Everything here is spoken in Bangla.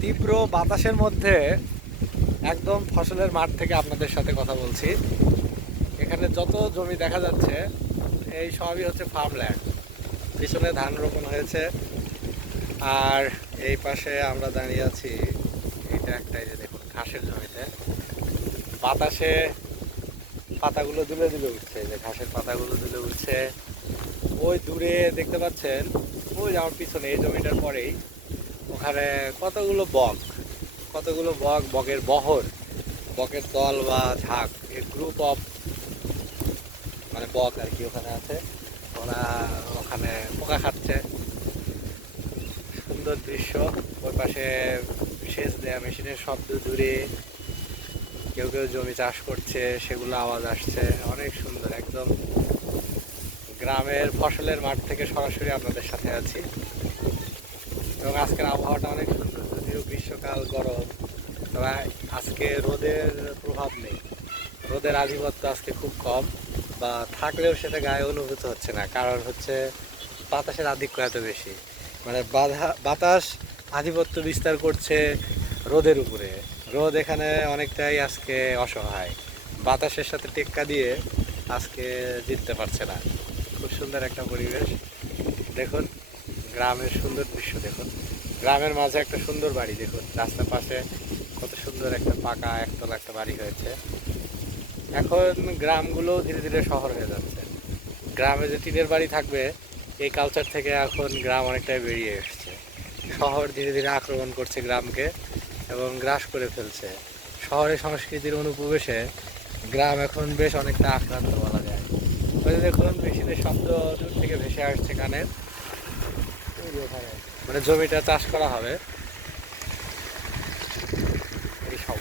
তীব্র বাতাসের মধ্যে একদম ফসলের মাঠ থেকে আপনাদের সাথে কথা বলছি। এখানে যত জমি দেখা যাচ্ছে এই সবই হচ্ছে ফার্মল্যান্ড। পিছনে ধান রোপণ হয়েছে, আর এই পাশে আমরা দাঁড়িয়ে আছি। এটা একটাই যে দেখুন ঘাসের জমিতে বাতাসে পাতাগুলো দুলে দুলে উঠছে, যে ঘাসের পাতাগুলো দুলে উঠছে। ওই দূরে দেখতে পাচ্ছেন, ওই আমার পিছনে এই জমিটার পরেই ওখানে কতগুলো বক, বকের বহর, বকের দল বা ঝাঁক, এই গ্রুপ অফ মানে বক আর কি ওখানে আছে। ওরা ওখানে পোকা খাচ্ছে। সুন্দর দৃশ্য। ওই পাশে সেচ দেয়া মেশিনের শব্দ দূরে, কেউ কেউ জমি চাষ করছে, সেগুলো আওয়াজ আসছে। অনেক সুন্দর, একদম গ্রামের ফসলের মাঠ থেকে সরাসরি আপনাদের সাথে আছি। এবং আজকের আবহাওয়াটা অনেক সুন্দর, যদিও গ্রীষ্মকাল গরম, তবে আজকে রোদের প্রভাব নেই। রোদের আধিপত্য আজকে খুব কম, বা থাকলেও সেটা গায়ে অনুভূত হচ্ছে না। কারণ হচ্ছে বাতাসের আধিক্য এত বেশি, মানে বাতাস আধিপত্য বিস্তার করছে রোদের উপরে। রোদ এখানে অনেকটাই আজকে অসহায়, বাতাসের সাথে টেক্কা দিয়ে আজকে জিততে পারছে না। খুব সুন্দর একটা পরিবেশ। দেখুন গ্রামের সুন্দর দৃশ্য, দেখুন গ্রামের মাঝে একটা সুন্দর বাড়ি, দেখুন রাস্তার পাশে কত সুন্দর একটা পাকা একতলা একটা বাড়ি হয়েছে। এখন গ্রামগুলো ধীরে ধীরে শহর হয়ে যাচ্ছে। গ্রামে যে টিনের বাড়ি থাকবে, এই কালচার থেকে এখন গ্রাম অনেকটাই বেরিয়ে এসছে। শহর ধীরে ধীরে আক্রমণ করছে গ্রামকে এবং গ্রাস করে ফেলছে। শহরের সংস্কৃতির অনুপ্রবেশে গ্রাম এখন বেশ অনেকটা আক্রান্ত বলা যায়। ওই যে দেখুন মেশিনের শব্দ দূর থেকে ভেসে আসছে কানে। ওই যে ওখানে মানে জমিটা চাষ করা হবে, এই সব